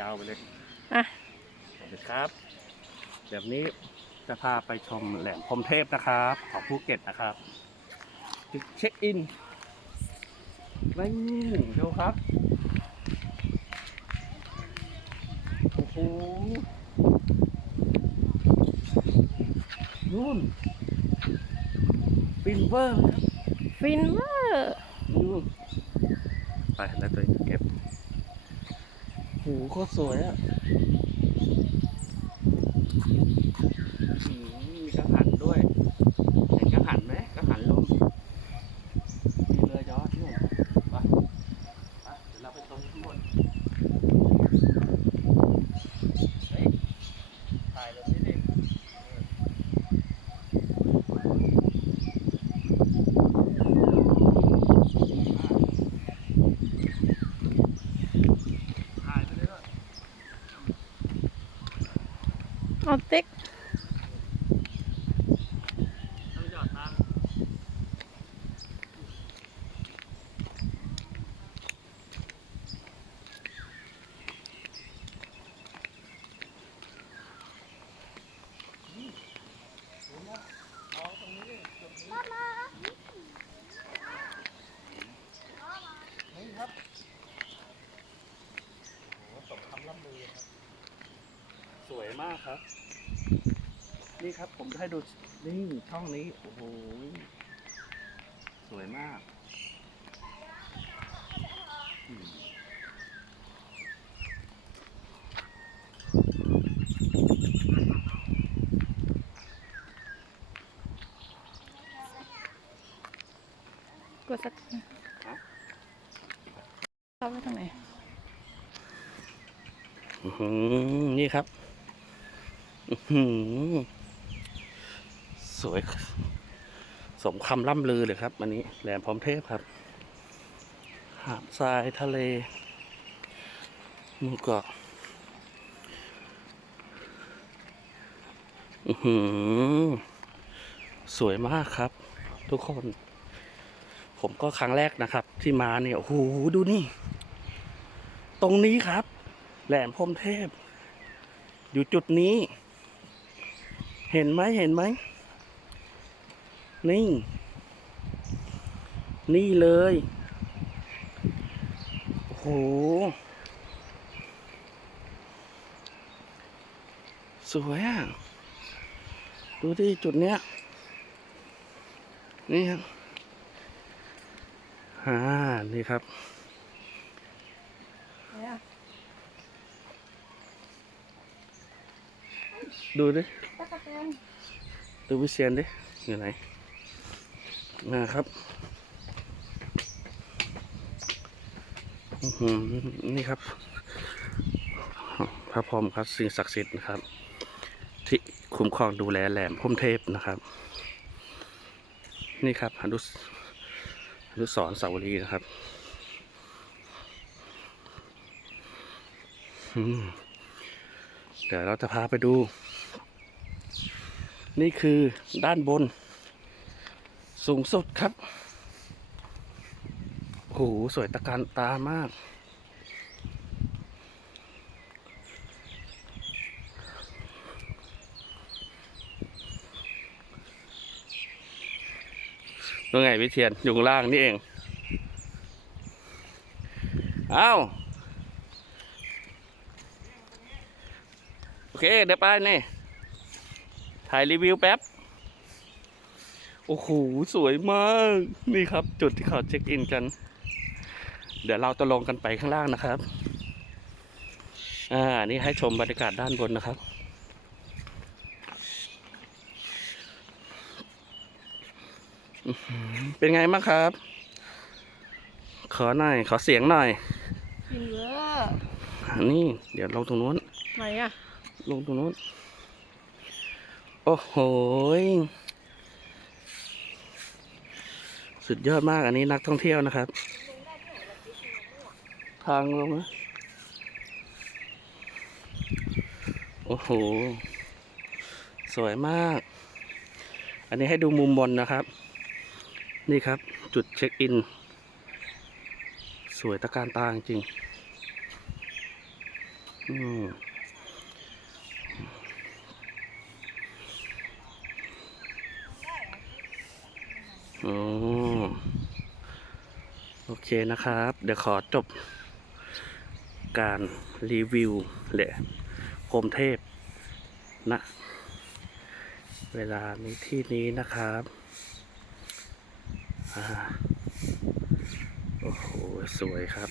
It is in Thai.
ยาวไปเลยอะเดี๋ยวครับ แบบนี้จะพาไปชมแหลมพรหมเทพนะครับ ของภูเก็ตนะครับจุดเช็คอินนี่ดูครับโอ้โหนู่นฟินเวอร์เลยครับฟินเวอร์นู่นไปแล้วตัวเองเก็บโหโคตรสวยอะมีกระหันด้วยเห็นกระหันไหมมีเรือยอชต์นู่นไปไปเดี๋ยวเราไปตรงข้างบนเฮ้ยถ่ายลงนิดนึงถ่ายไปเลยด้วย เอาติ๊ก ต้องหยอดตังค์ นี่ครับโอ้โหสมคำล่ำลือครับ สวย มากครับ นี่ครับผมจะให้ดูนี่ช่องนี้ โอ้โห สวยมากอืมกดสักเข้าไปทางไหน อื้อหือนี่ครับอื้อหือ สวย สมคำล่ำลือเลยครับ อันนี้แหลมพร้อมเทพครับ หาดทรายทะเลหมู่เกาะสวยมากครับ ทุกคน ผมก็ครั้งแรกนะครับ ที่มาเนี่ยโอ้โหดูนี่ ตรงนี้ครับ แหลมพรมเทพ อยู่จุดนี้ เห็นไหมเห็นไหม นี่ นี่เลย โอ้โห สวยอะ ดูที่จุดเนี้ย นี่ครับอ่านี่ครับไหนอะดูดิตะกะแตน ดูวิเชียนดิ อยู่ไหนนะครับอื้อหือนี่ครับ พระพรหมครับสิ่งศักดิ์สิทธิ์นะครับ ที่คุ้มครองดูแลแหลมพรหมเทพนะครับ นี่ครับอนุสอนุสรสาวรีนะครับเดี๋ยวเราจะพาไปดู นี่คือด้านบน สูงสุดครับโอ้โหสวยตะการตามาก นู่นไงวิเทียน อยู่ล่างนี่เอง อ้าว โอเค เดี๋ยวไปนี่ ถ่ายรีวิวแป๊บ โอ้โห สวยมาก นี่ครับ จุดที่เขาเช็คอินกัน เดี๋ยวเราจะลงกันไปข้างล่างนะครับ อ่า นี่ให้ชมบรรยากาศด้านบนนะครับอื้อหือเป็นไงบ้างครับ ขอหน่อย ขอเสียงหน่อยฟินเวอร์อันนี้เดี๋ยวลงตรงนู้นไหนอะลงตรงนู้น โอ้โห สุดยอดมากอันนี้นักท่องเที่ยวนะครับ ทางลงนะ โอ้โห สวยมาก อันนี้ให้ดูมุมบนนะครับ นี่ครับ จุดเช็คอิน สวยตะการตาจริง อืม โอเคนะครับ เดี๋ยวขอจบการรีวิวแหละโฮมเทพนะ เวลานี้ที่นี้นะครับอโอ้โห สวยครับ